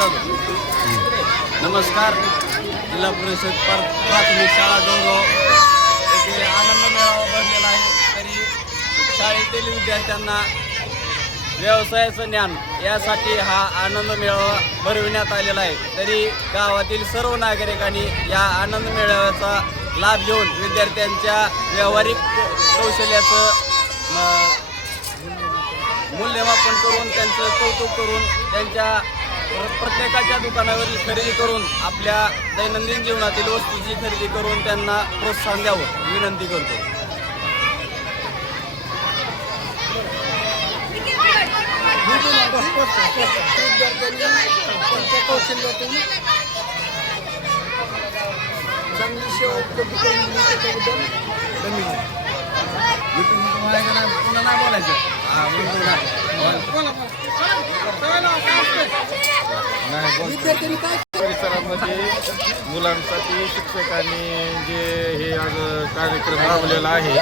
जाधव. नमस्कार. जिल्हा परिषद प्राथमिक शाळा गौरव येथे आनंद मेळावा भरलेला आहे. तरी शाळेतील विद्यार्थ्यांना व्यवसायाचं ज्ञान यासाठी हा आनंद मेळावा भरविण्यात आलेला आहे. तरी गावातील सर्व नागरिकांनी या आनंद मेळाव्याचा लाभ घेऊन विद्यार्थ्यांच्या व्यावहारिक कौशल्याचं मूल्यमापन करून त्यांचं कौतुक करून त्यांच्या प्रत्येकाच्या दुकानावरील खरेदी करून आपल्या दैनंदिन जीवनातील वस्तूची खरेदी करून त्यांना प्रोत्साहन द्यावं विनंती करतो. त्यांच्या कौशल्यातून चांगली सेवा उपलब्ध करून दिली त्याच्याबद्दल धन्यवाद. पुन्हा नाही बोलायचं. विद्यार्थ्यांनी काय परिसरामध्ये मुलांसाठी शिक्षकांनी जे हे आज कार्यक्रम राबवलेला आहे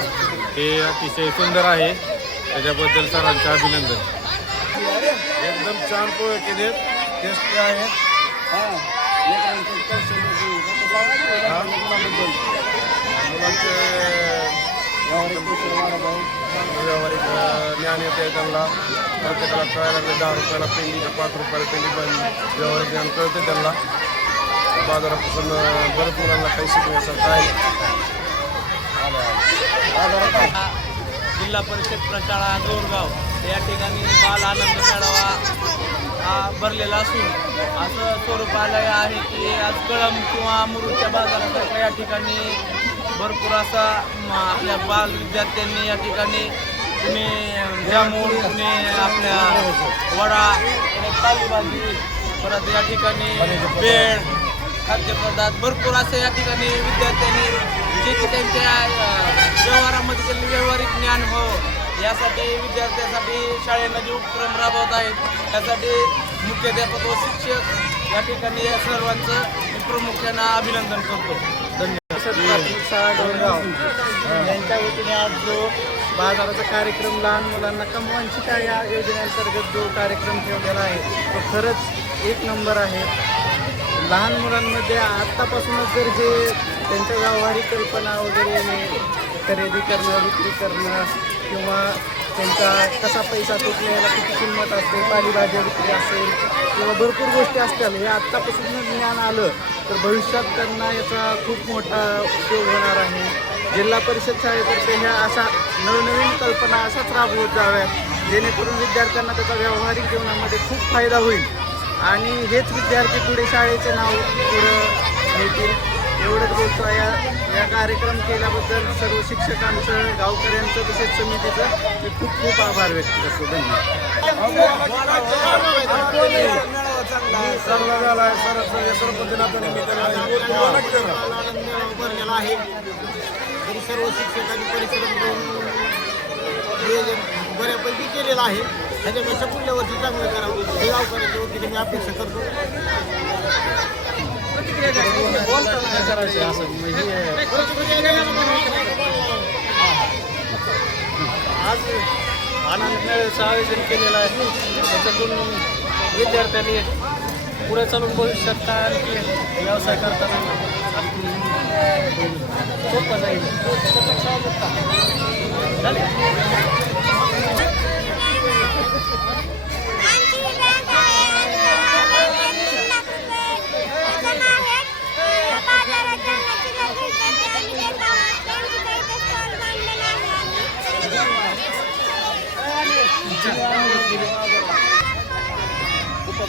ते अतिशय सुंदर आहे. त्याच्याबद्दल सरांचे अभिनंदन. एकदम छान पोहे केलेत, टेस्टी आहेत. मुलांचे व्यावहारिक ज्ञान येते त्यांना. प्रत्येकाला कळायला लागले 10 रुपयाला पेंडी का 5 रुपयाला पेंडी पण व्यावहारिक ज्ञान कळते त्यांना. बाजारापासून बरेच मुलांना काही शिकण्यासारखं आहे. जिल्हा परिषद प्रशाळा गोरगाव या ठिकाणी बाल आनंद मेळावा हा भरलेला असून असं स्वरूप आलं आहे की आज कळंब किंवा मुरुडच्या बाजारासारख्या या ठिकाणी भरपूर असा आपल्या बाल विद्यार्थ्यांनी या ठिकाणी कुणी जामून कुणी आपल्या वडा पालेभाजी परत या ठिकाणी बेड खाद्यपदार्थ भरपूर असे या ठिकाणी विद्यार्थ्यांनी जे की त्यांच्या व्यवहारामध्ये त्यांनी व्यावहारिक ज्ञान हो यासाठी विद्यार्थ्यांसाठी शाळेनं जे उपक्रम राबवत आहेत त्यासाठी मुख्याध्यापक व शिक्षक या ठिकाणी या सर्वांचं मी प्रामुख्यानं अभिनंदन करतो. धन्यवाद. शाळा डोंगरगाव यांच्या वतीने आज जो बाजाराचा कार्यक्रम लहान मुलांना कमवांची या योजनेअंतर्गत जो कार्यक्रम ठेवलेला आहे तो खरंच एक नंबर आहे. लहान मुलांमध्ये आत्तापासूनच जर हे त्यांच्या व्यावहारिक कल्पना वगैरे खरेदी करणं विक्री करणं किंवा त्यांचा कसा पैसा टिकण्याला किती किंमत असते पालेभाज्या विक्री असेल किंवा भरपूर गोष्टी असतील हे आत्तापासून ज्ञान आलं तर भविष्यात त्यांना याचा खूप मोठा उपयोग होणार आहे. जिल्हा परिषद शाळेतर्फे ह्या अशा नवनवीन कल्पना अशाच राबवत जाव्यात जेणेकरून विद्यार्थ्यांना त्याचा व्यावहारिक जीवनामध्ये खूप फायदा होईल आणि हेच विद्यार्थी पुढे शाळेचे नाव पुढं नेतील. एवढंच बोलतो. या कार्यक्रम केल्याबद्दल सर्व शिक्षकांचं गावकऱ्यांचं तसेच समितीचं मी खूप खूप आभार व्यक्त करतो. धन्यवाद. चांगला झाला आहे. भरलेला आहे तरी सर्व शिक्षकांनी परिश्रम करून नियोजन बऱ्यापैकी केलेलं आहे. ह्याच्यापेक्षा पुढल्या वर्षी चांगलं करावं हे गावकऱ्यांच्या वतीने मी अपेक्षा करतो. आज आनंद मेळाव्याचं आयोजन केलेलं आहे. त्याच्यातून विद्यार्थ्यांनी पुढे चालून भविष्यात काय आणखी व्यवसाय करताना सोपं जाईल.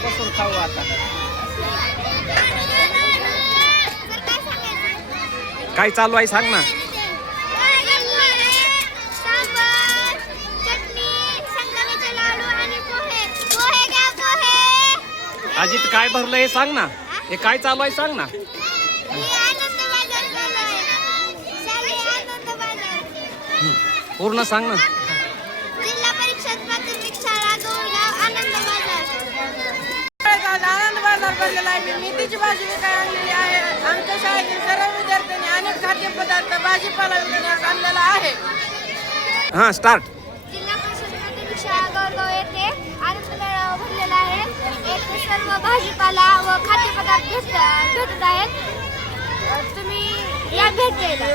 बसून खाऊ आता. काय चालू आहे सांग ना. अजित काय भरलं हे सांग ना. हे काय चालू आहे सांग ना. पूर्ण सांग ना. जिल्हा परिषद प्राथमिक शाळा गोरगाव आनंद बाजार भरलेला आहे. मी मेथीची भाजी विकायला आणलेली आहे. आमच्या शाळेतील सर्व विद्यार्थ्यांनी अनेक खाद्यपदार्थ भाजीपाला विकण्यास आणलेला आहे. हां स्टार्ट. जिल्हा परिषद प्राथमिक शाळा गोरगाव येथे आनंद मेळावा भरलेला आहे. सर्व भाजीपाला व खाद्यपदार्थ भेटत आहेत. तुम्ही या भेट द्यायला.